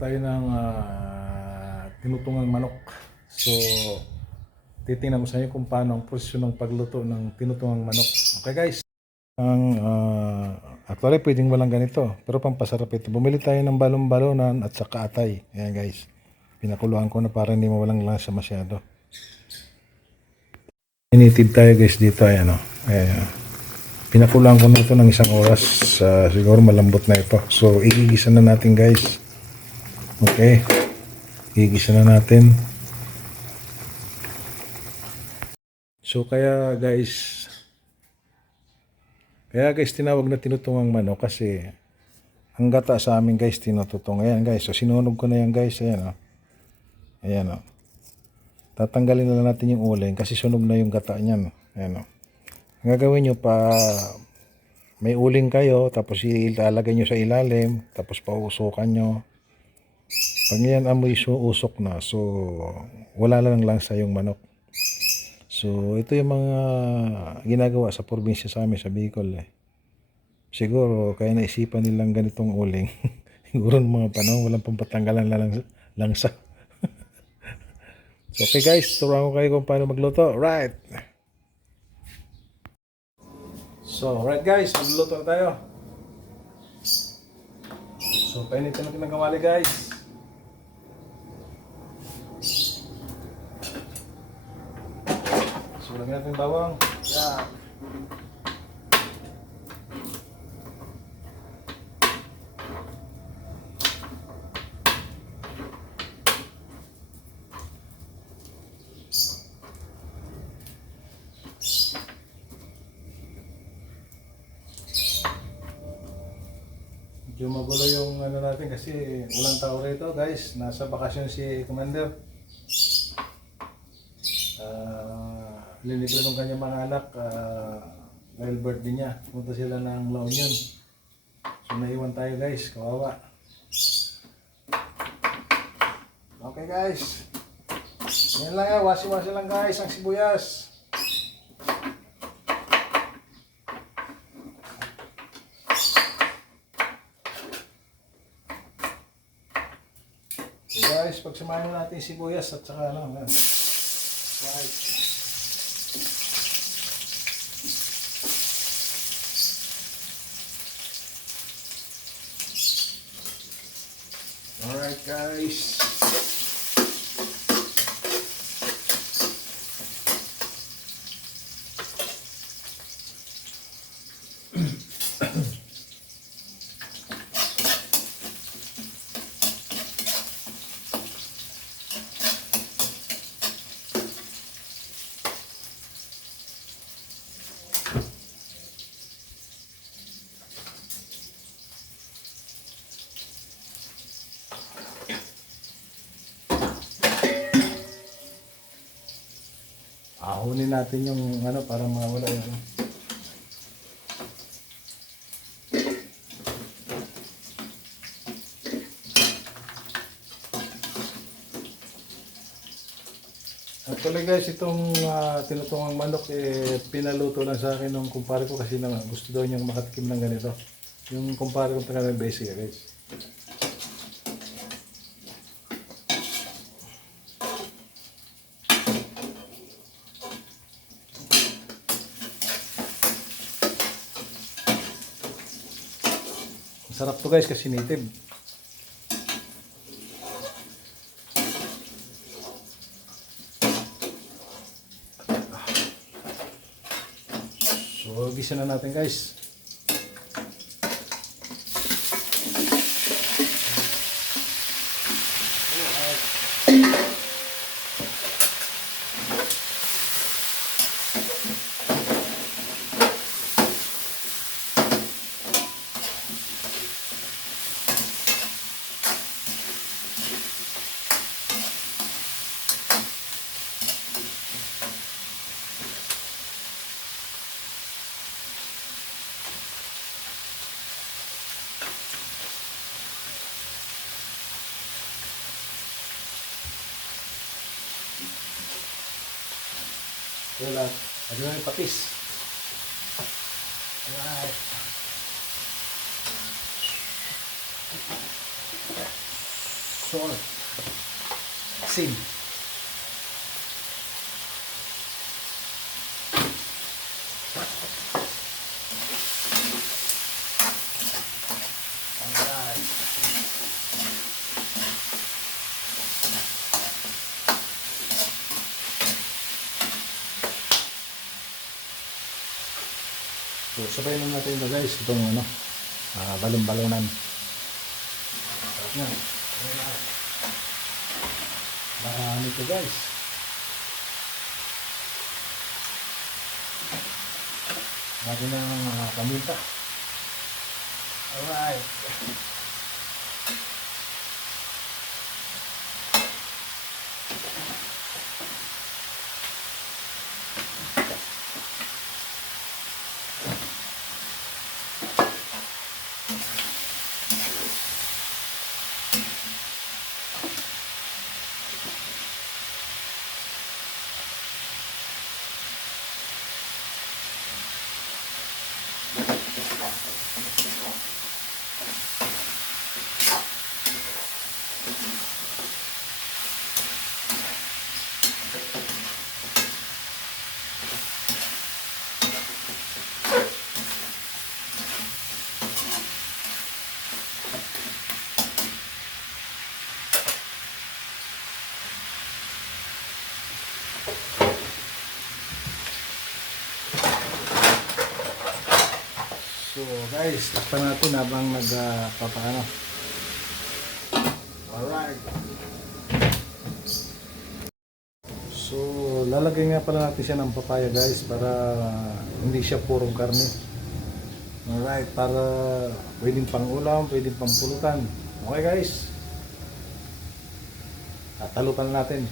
tayo ng tinutungang manok. So, titingnan ko sa inyo kung paano ang prosesyon ng pagluto ng tinutungang manok. Okay guys? Actually, pwedeng walang ganito. Pero pampasarap ito. Bumili tayo ng balon-balonan at saka atay. Ayan guys. Pinakuluan ko na para hindi mawalang lasa masyado. Initid tayo guys dito. Ayan o. Ayan. Pinakuluan ko na ito ng isang oras. Siguro malambot na ito. So, igigisa na natin guys. Okay. Igigisa na natin. So, kaya guys, tinawag na tinutungang manok kasi ang gata sa amin guys, tinututong. Ayan guys, so sinunog ko na yan guys. Ayan o. Ayan o. Tatanggalin na lang natin yung uling kasi sunog na yung gata niyan. Ayan o. Ang gagawin nyo pa, may uling kayo, tapos ilalagay nyo sa ilalim, tapos pausukan nyo. Pag yan amoy usok na, so wala lang sa yung manok. So ito yung mga ginagawa sa probinsya sa amin sa Bicol eh. Siguro kaya naisipan nilang ganitong uling. Siguro ng mga panahon walang pampatanggalan lang sa. So okay guys, turuan ko kayo kung paano magluto. Right. So right guys, magluluto na tayo. So painitin natin ng kawali guys. So lagyan natin bawang. Yeah. Medyo magulo yung ano natin kasi walang tao rito guys. Nasa bakasyon si Commander. Linibre ng kanyang mga anak dahil birthday niya. Punta sila ng La Union. So naiwan tayo guys, kawawa. Okay guys. Yan lang yan, wasi-wasi lang guys ang sibuyas. So guys, pagsamahin natin yung sibuyas at saka ano. Right. Alright guys. Ahunin natin yung ano para mawala yung Actually guys, itong tinutungang manok pinaluto lang sa akin ng kumpare ko kasi naman gusto daw niyang makatikim ng ganito. Yung kumpare ko talaga basic guys. Sarap to guys kasi native. So, gisa na natin guys. Wala. Lagyan na yung patis. Alright. salt, asin. Alright. So, sabay na natin ito guys, itong ano, balon-balonan. Sarap nga. Marami ito guys. Lagi na paminta. Alright. So guys, takpan natin habang nagpapaano. Alright. So lalagay nga pala natin siya ng papaya guys para hindi siya purong karne. Alright, para pwedeng pang ulam, pwedeng pang pulutan. Okay guys. Tatalupan natin.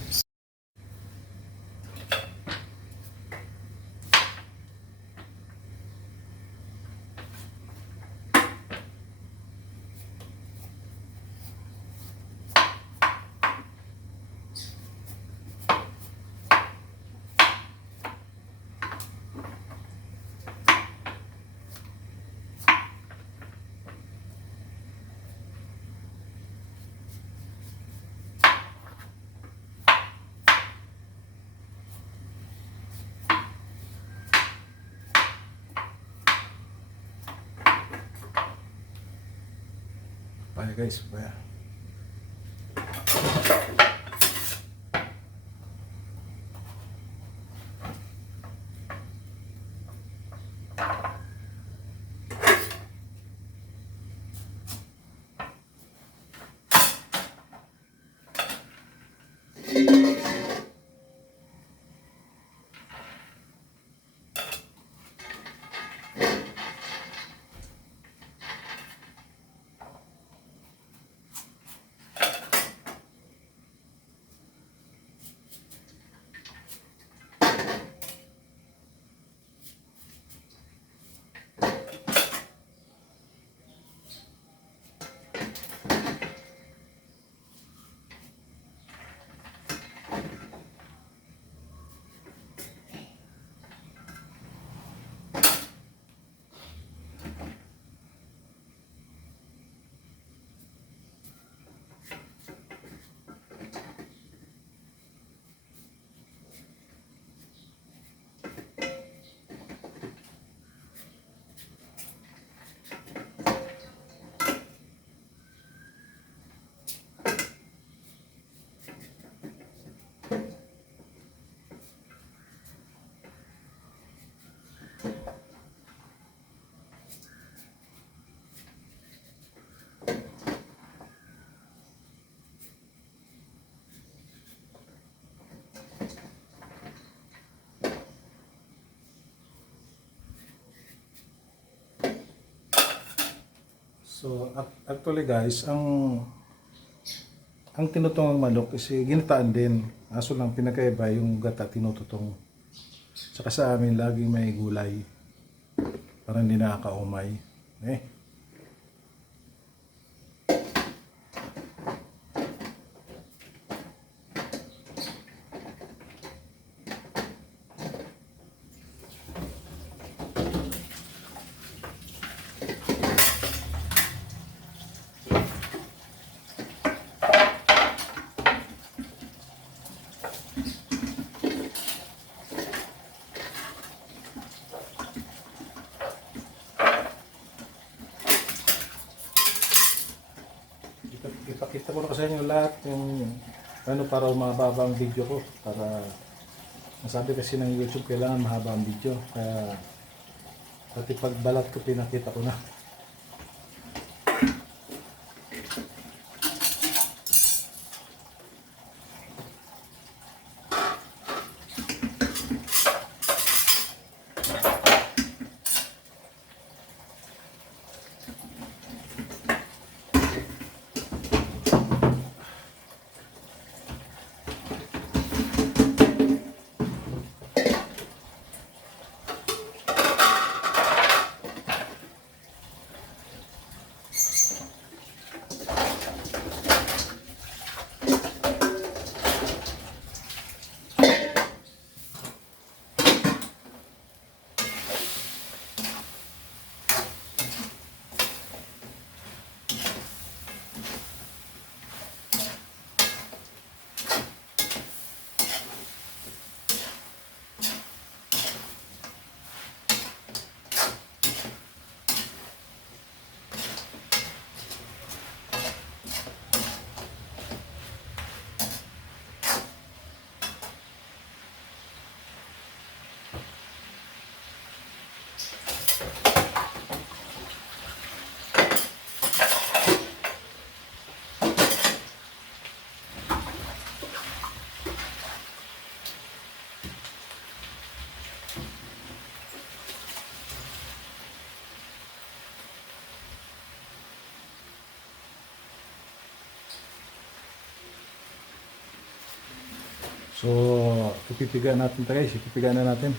Papaya guys, papaya. So actually guys, ang tinutong manok is ginataan din. Aso lang pinakaiba yung gata tinututong. Saka sa amin lagi may gulay para hindi nakakaumay. Eh. ipakita ko na sa inyo lahat yung ano para mababa ang video ko. Para nasabi kasi ng YouTube kailangan mahaba ang video. Kaya pati pagbalat ko pinakita ko na. So, ipipiga natin ito guys. Ipipiga na natin.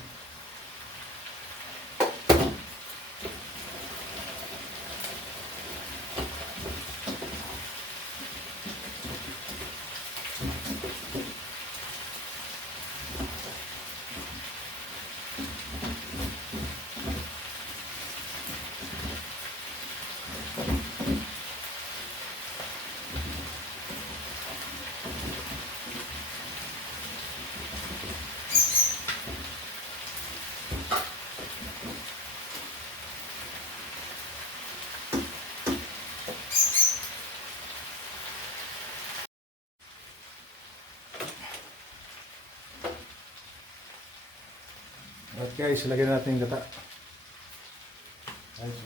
At guys, lagyan natin yung gata. Guys,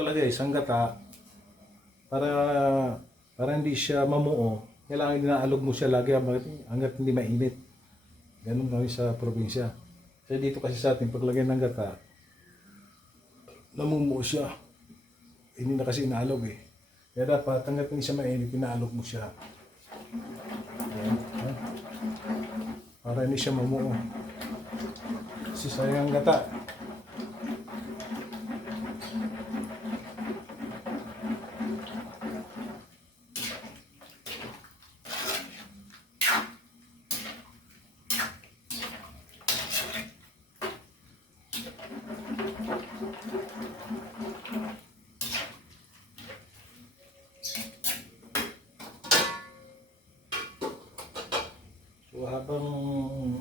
talaga isang gata para hindi siya mamuo, kailangan inaalog mo siya lagi hanggat hindi mainit. Ganun kami sa probinsya. Kasi dito kasi sa atin paglagay ng gata, namumuo siya. Hindi na kasi inaalog eh. Kaya dapat hanggat hindi siya mainit, inaalog mo siya. Ayan, ha? Para hindi siya mamuo. Kasi sayang ang gata. So habang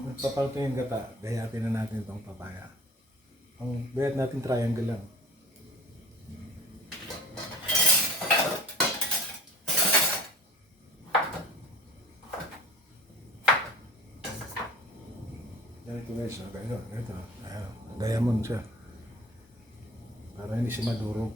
nagpapaluto yung gata, gayatin na natin itong papaya. Ang gayat natin triangle lang. Ganito guys, ganito. Ayan, gaya mo siya. Para hindi siya madurog.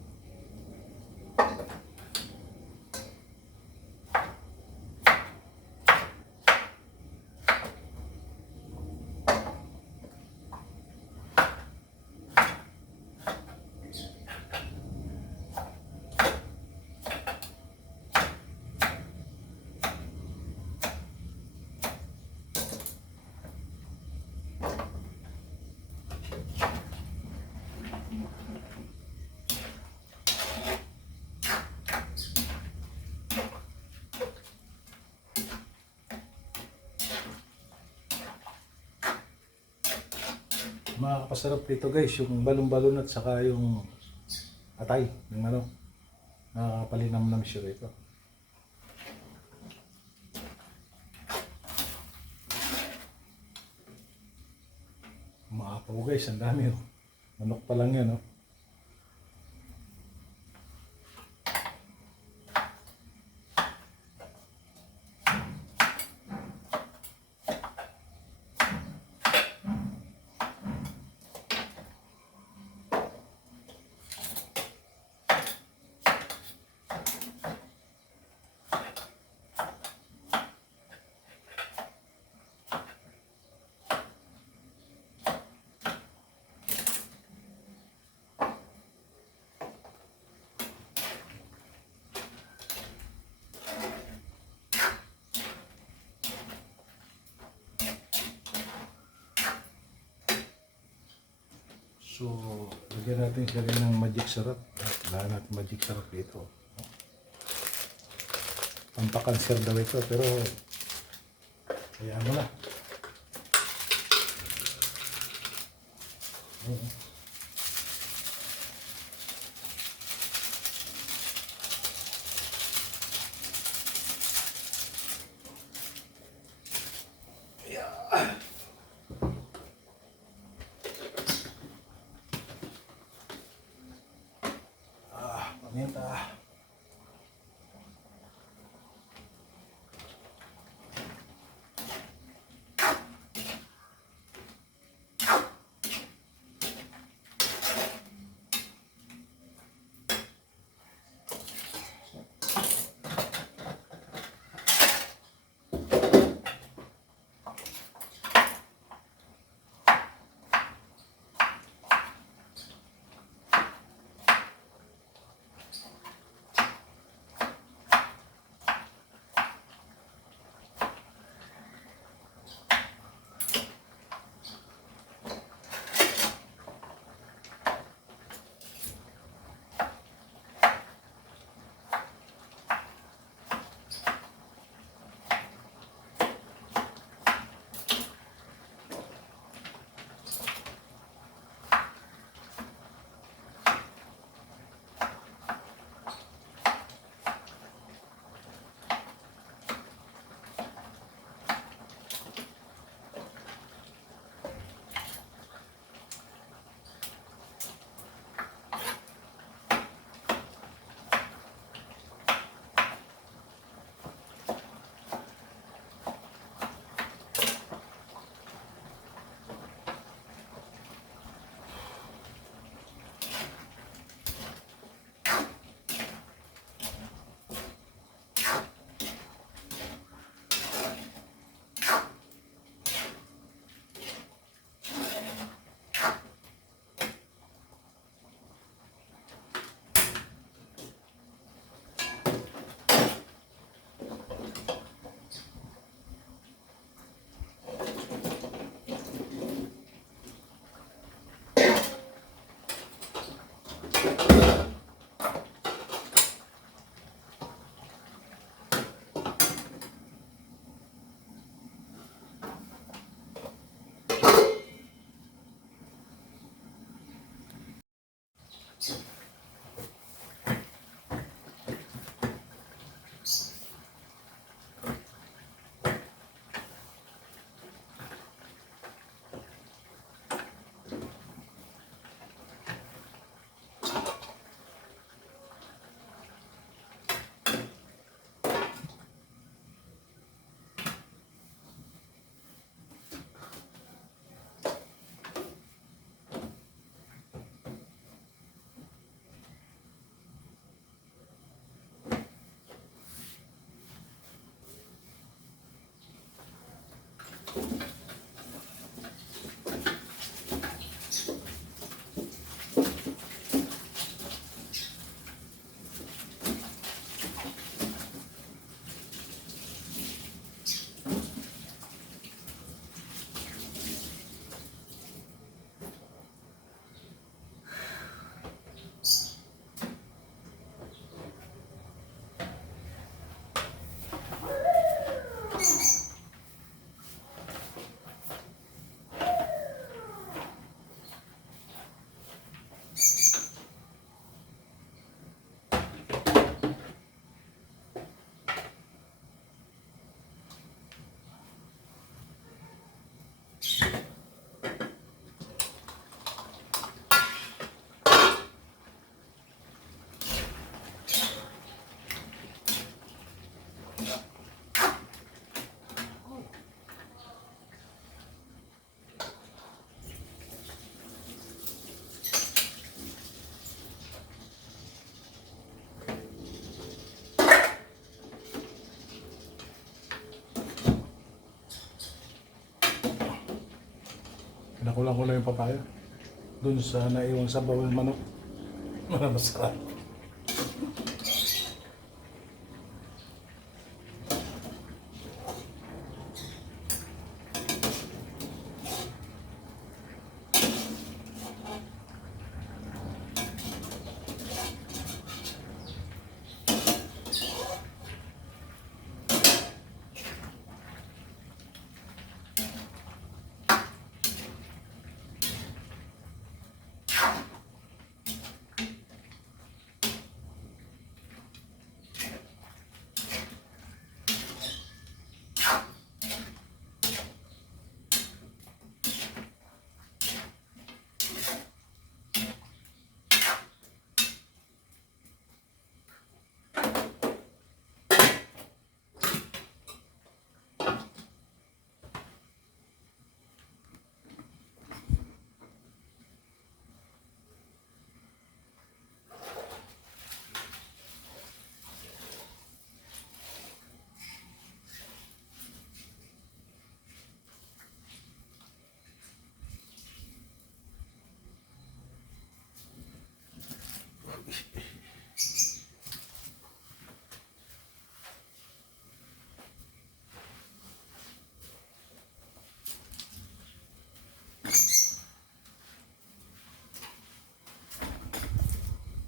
Makakapasarap dito guys, yung balon-balon at saka yung atay ng manok. Nakakapalinam-nam siya rito. Maapaw guys, ang dami oh. Manok pa lang yan oh. So, lagyan natin siya rin ng magic sarap. Lahat natin magic sarap dito. Pampakanser daw ito, pero kaya mo na. Paminta. Nakulang ko lang yung papaya. Doon sa naiwang sa bawal manok. Masarap.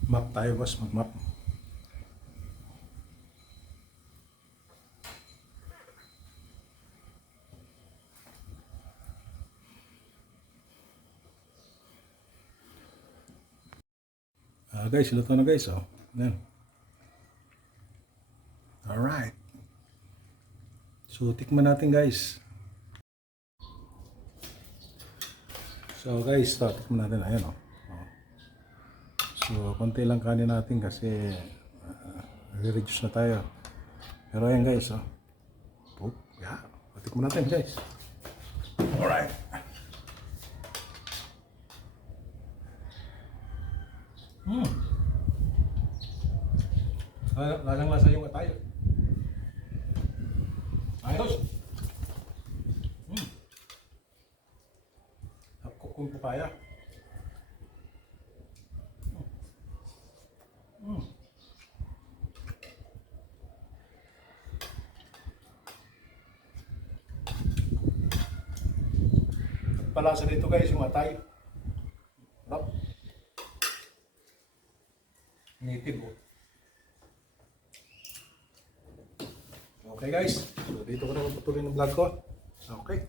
Map tayo, boss. Mag-map. Guys, luto na guys. Oh. Yan. Alright. So, tikman natin guys. So guys, tikman natin. Ayan oh. So, konti lang kanin natin kasi re-reduce na tayo. Pero ayan guys, oh. Yeah. Tikman natin guys. Alright. Lasang-lasa yung atayo. Ayos. Kung papaya. Palasa dito guys yung atay. Sarap. Native oh. Okay guys, so dito ko na magpatuloy ng vlog ko. Okay.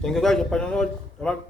Thank you guys sa panonood. Tawag.